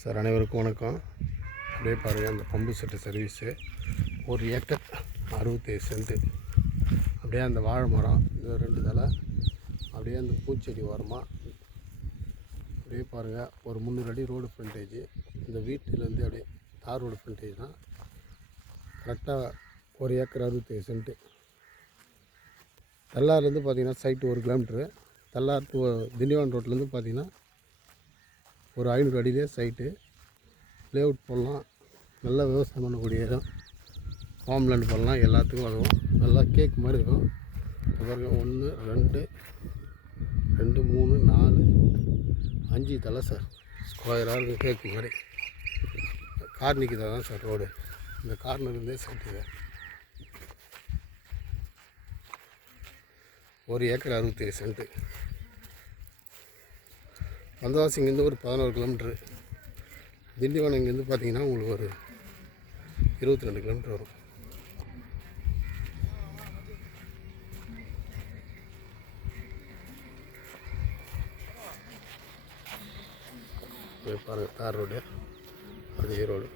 Sir அனைவருக்கும் வணக்கம். அப்படியே பாருங்கள், அந்த pump set service 1 acre 67 cent. அப்படியே அந்த வாழை மரம் இந்த 2 தலை, அப்படியே அந்த பூச்செடி ஓரமாக அப்படியே பாருங்கள். ஒரு 300 அடி ரோடு ஃப்ரண்டேஜ். இந்த வீட்டிலேருந்து அப்படியே தார் ரோடு ஃப்ரண்டேஜ் தான். கரெக்டாக 1 ஏக்கர் 67 சென்ட்டு. தல்லார்லேருந்து பார்த்திங்கன்னா site 1 kilometre. Thallar to Tindivanam ரோட்லேருந்து பார்த்திங்கன்னா ஒரு 500 அடியிலே சைட்டு. லேஅவுட் போடலாம். நல்லா விவசாயம் பண்ணக்கூடிய இடம். ஃபார்ம் லேண்ட் பண்ணலாம். எல்லாத்துக்கும் உதவும். நல்லா கேக் மாதிரி இருக்கும். பாருங்கள், 1 2 2 3 4 5 தலை சார். ஸ்கொயராக இருக்கும், கேக்கு மாதிரி. கார் நிற்கிறதா தான் சார் ரோடு. இந்த கார்னர்லேருந்தே சைட்டு. 1 acre 67 cent. வந்தவாசி இங்கேருந்து ஒரு 11 கிலோமீட்ரு. திண்டிவனம் இங்கேருந்து பார்த்தீங்கன்னா உங்களுக்கு ஒரு 22 கிலோமீட்டர் வரும். பாருங்கள், தார் ரோடு, அதே ரோடு.